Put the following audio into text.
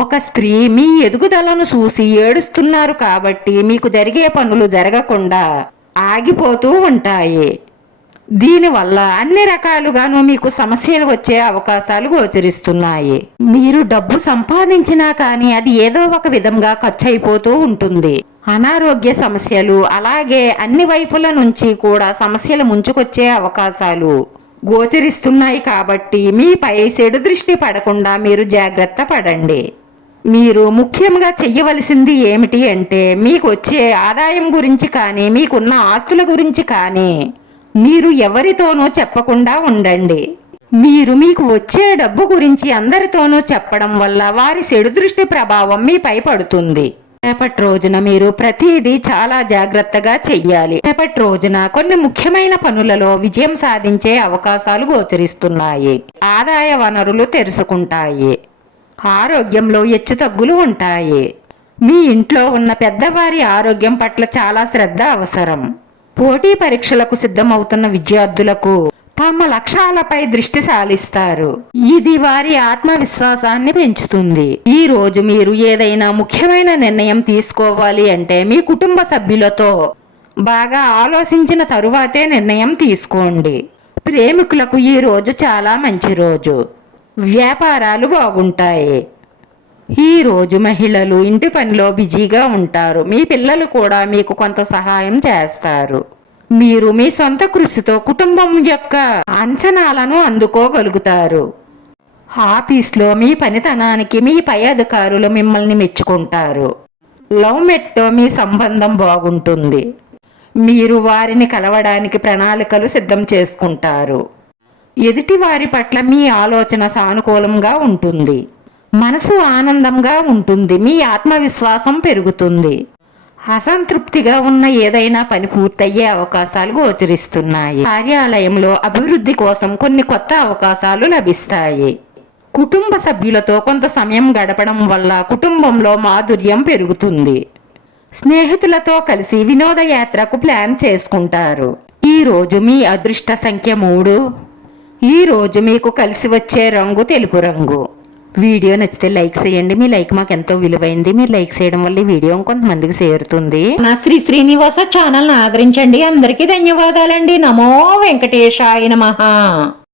ఒక స్త్రీ మీ ఎదుగుదలను చూసి ఏడుస్తున్నారు కాబట్టి మీకు జరిగే పనులు జరగకుండా ఆగిపోతూ ఉంటాయి. దీనివల్ల అన్ని రకాలుగాను మీకు సమస్యలు వచ్చే అవకాశాలు గోచరిస్తున్నాయి. మీరు డబ్బు సంపాదించినా కానీ అది ఏదో ఒక విధంగా ఖర్చు అయిపోతూ ఉంటుంది. అనారోగ్య సమస్యలు అలాగే అన్ని వైపుల నుంచి కూడా సమస్యలు ముంచుకొచ్చే అవకాశాలు గోచరిస్తున్నాయి కాబట్టి మీపై చెడు దృష్టి పడకుండా మీరు జాగ్రత్త పడండి. మీరు ముఖ్యంగా చెయ్యవలసింది ఏమిటి అంటే మీకు వచ్చే ఆదాయం గురించి కానీ మీకున్న ఆస్తుల గురించి కానీ మీరు ఎవరితోనూ చెప్పకుండా ఉండండి. మీరు మీకు వచ్చే డబ్బు గురించి అందరితోనూ చెప్పడం వల్ల వారి చెడు దృష్టి ప్రభావం మీపై పడుతుంది. రేపటి రోజున మీరు ప్రతిదీ చాలా జాగ్రత్తగా చెయ్యాలి. రేపటి రోజున కొన్ని ముఖ్యమైన పనులలో విజయం సాధించే అవకాశాలు గోచరిస్తున్నాయి. ఆదాయ వనరులు తెరుచుకుంటాయి. ఆరోగ్యంలో హెచ్చుతగ్గులు ఉంటాయి. మీ ఇంట్లో ఉన్న పెద్దవారి ఆరోగ్యం పట్ల చాలా శ్రద్ధ అవసరం. పోటీ పరీక్షలకు సిద్ధమవుతున్న విద్యార్థులకు తమ లక్ష్యాలపై దృష్టి సాలిస్తారు. ఇది వారి ఆత్మవిశ్వాసాన్ని పెంచుతుంది. ఈ రోజు మీరు ఏదైనా ముఖ్యమైన నిర్ణయం తీసుకోవాలి అంటే మీ కుటుంబ సభ్యులతో బాగా ఆలోచించిన తరువాతే నిర్ణయం తీసుకోండి. ప్రేమికులకు ఈ రోజు చాలా మంచి రోజు. వ్యాపారాలు బాగుంటాయి. ఈ రోజు మహిళలు ఇంటి పనిలో బిజీగా ఉంటారు. మీ పిల్లలు కూడా మీకు కొంత సహాయం చేస్తారు. మీరు మీ సొంత కృషితో కుటుంబం యొక్క అంచనాలను అందుకోగలుగుతారు. ఆఫీస్లో మీ పనితనానికి మీ పై అధికారులు మిమ్మల్ని మెచ్చుకుంటారు. లవ్ మెట్తో మీ సంబంధం బాగుంటుంది. మీరు వారిని కలవడానికి ప్రణాళికలు సిద్ధం చేసుకుంటారు. ఎదుటివారి పట్ల మీ ఆలోచన సానుకూలంగా ఉంటుంది. మనసు ఆనందంగా ఉంటుంది. మీ ఆత్మవిశ్వాసం పెరుగుతుంది. అసంతృప్తిగా ఉన్న ఏదైనా పని పూర్తయ్యే అవకాశాలు గోచరిస్తున్నాయి. కార్యాలయంలో అభివృద్ధి కోసం కొన్ని కొత్త అవకాశాలు లభిస్తాయి. కుటుంబ సభ్యులతో కొంత సమయం గడపడం వల్ల కుటుంబంలో మాధుర్యం పెరుగుతుంది. స్నేహితులతో కలిసి వినోదయాత్రకు ప్లాన్ చేసుకుంటారు. ఈ రోజు మీ అదృష్ట సంఖ్య మూడు. ఈ రోజు మీకు కలిసి వచ్చే రంగు తెలుపు రంగు. వీడియో నచ్చితే లైక్ చేయండి. మీ లైక్ మాకు ఎంతో విలువైంది. మీరు లైక్ చేయడం వల్ల ఈ వీడియో కొంతమందికి చేరుతుంది. నా శ్రీ శ్రీనివాస ఛానల్ ఆదరించండి. అందరికీ ధన్యవాదాలండి. నమో వెంకటేశాయ నమః.